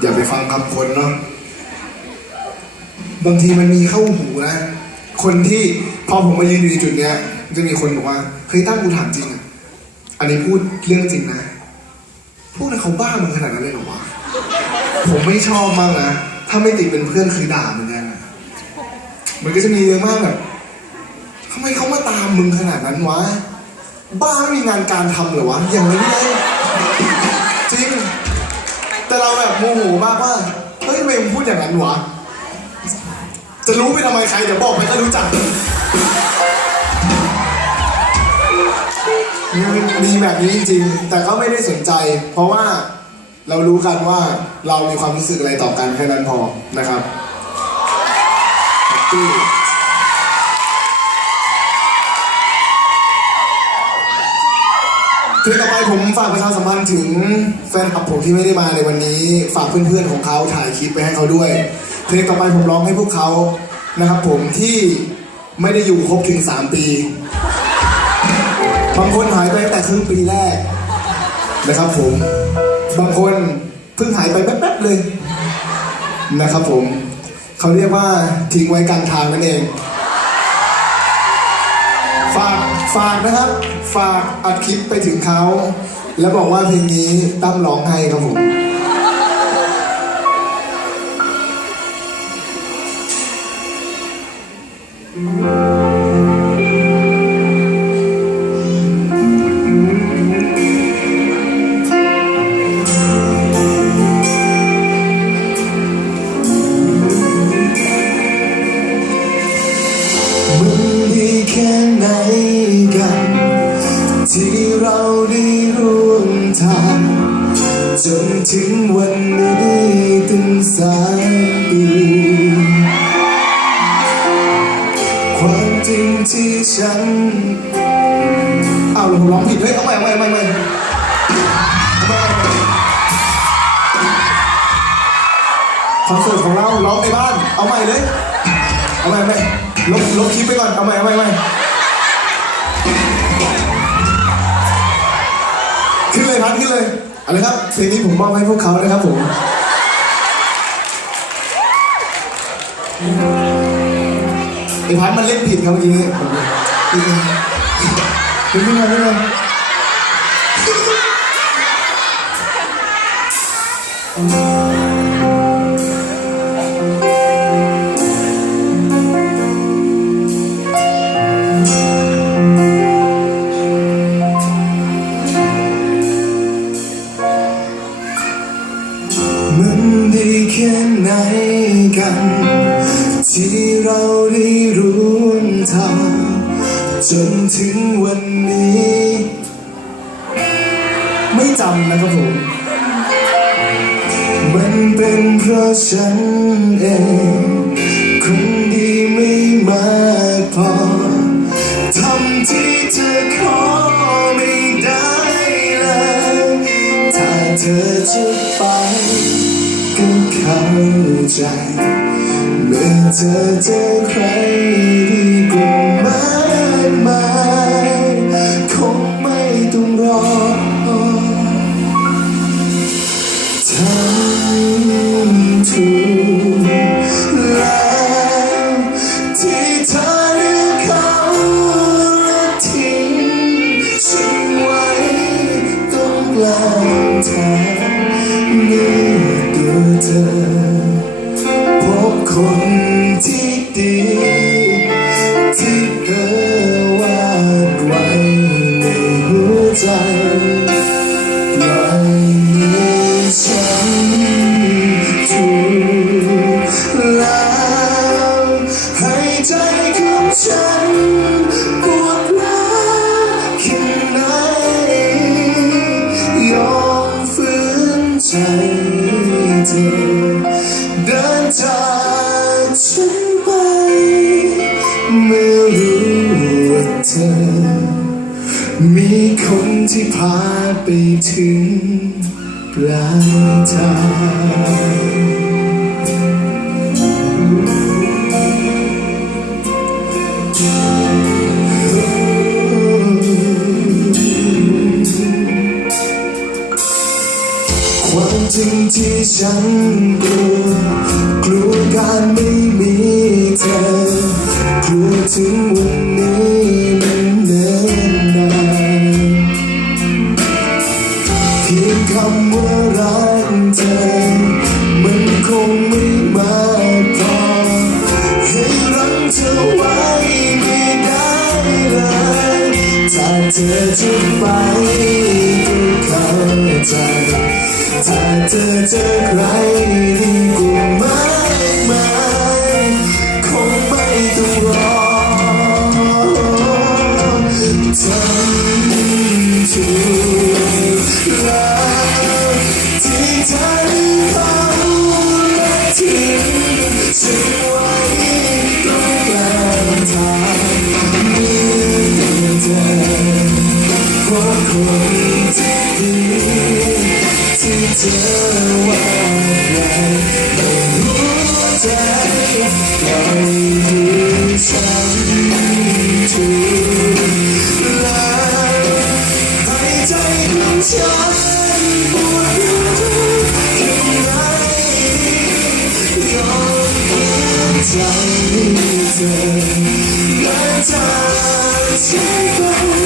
อย่าไปฟังคำคนเนาะบางทีมันมีเข้าหูนะ คนที่พอผมมายืนอยู่ในจุดเนี้ยจะมีคนบอกว่าเฮ้ยตั้งกูถามจริงอะอันนี้พูดเรื่องจริงนะพวกนั้นเขาบ้ามึงขนาดนั้นเลยเหรอวะผมไม่ชอบมากนะถ้าไม่ติดเป็นเพื่อนคือด่าเหมือนกันอะมันก็จะมีเยอะมากแบบทำไมเขามาตามมึงขนาดนั้นวะ บ้าไม่มีงานการทำเหรอวะอย่างนี้เลยจริงแต่ เราแบบโมโหมากว่าเฮ้ยทำไมมึงพูดอย่างนั้นวะจะรู้ไปทำไมใครเดี๋ยวบอกไปก็รู้จักมีแบบนี้จริงๆแต่ก็ไม่ได้สนใจ เพราะว่าเรารู้กันว่าเรามีความรู้สึกอะไรต่อกันแค่นั้นพอนะครับ แฮปปี้ทีต่อไปผมฝากประชาสัมพันธ์ถึงแฟนคลับผมที่ไม่ได้มาในวันนี้ ฝากเพื่อนๆของเขาถ่ายคลิปไปให้เขาด้วยเพลงต่อไปผมร้องให้พวกเขานะครับ ผมที่ไม่ได้อยู่ครบถึง 3 ปีบางคนหายไปตั้งแต่ครึ่งปีแรกนะครับ ผมบางคนเพิ่งหายไปแป๊บๆเลยนะครับ ผมเขาเรียกว่าทิ้งไว้กลางทางนั่นเอง ฝากฝากนะครับ ฝากอัดคลิปไปถึงเขา แล้วบอกว่าเพลงนี้ตั้มร้องให้ครับผมมั จนถึงวันนี้ตั้งสามปีความจริงที่ฉันเอาวผมร้องผิดเฮ้ยเอาใหม่เอาใหม่เอาใหม่เอาใหม่เอาใหม่คอนเสิร์ตของเราร้องในบ้าน เอาใหม่เลย เอาใหม่เอาใหม่ลบลบคลิปไปก่อน เอาใหม่เอาใหม่เอาใหม่ขึ้นเลยพัดขึ้นเลย เอาเลยครับเพลงนี้ผมมอบให้พวกเขานะครับผมไอ้พันมันเล่นผิดครับเมื่อกี้นี้ขึ้นมาขึ้นมามั มันดีแค่ไหนกัน ที่เราได้ร่วมทางจนถึงวันนี้ ไม่จำนะครับผม มันเป็นเพราะฉันเอง อจะไปก็เข้าใจเมื่อเธอเจอใครดีกว่ามากมายคงไม่ต้องรอทำถูก ฉันถูกแล้วให้ใจของฉันปวดร้าวแค่ไหนยอมฝืนใจเธอเดินจากฉันไปเมื่อรู้ว่าเธอมีคนที่พาไปถึง ปลายทางความจริงที่ฉันกลัว กลัวการไม่มีเธอ กลัวถึงวันนี้ เธอจะไปก็เข้าใจ ถ้าเธอเจอใครดีกว่ามากมายคงไม่ต้องรอทำถูกแล้วที่เธอเขาและทิ้งฉันไว้ ที่ดีที่เธอวาใครไม่รู้ใจปล่อยมือฉันถูกหายใจของฉันปวดร้าวแค่ไหนยอมเพียงใจเธอและจากฉันไปเมื่อ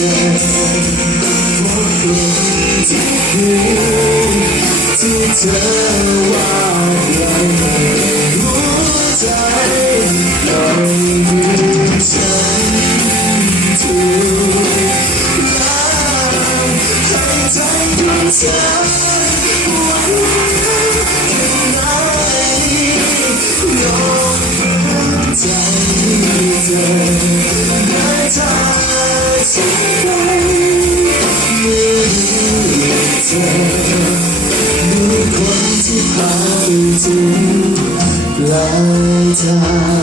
ที่ดีที่เธอว่าเราไม่รู้ใจลอยมือฉันถูกแล้วให้ใจของฉัน ธอมีคนที่พาไปถึงปลายทาง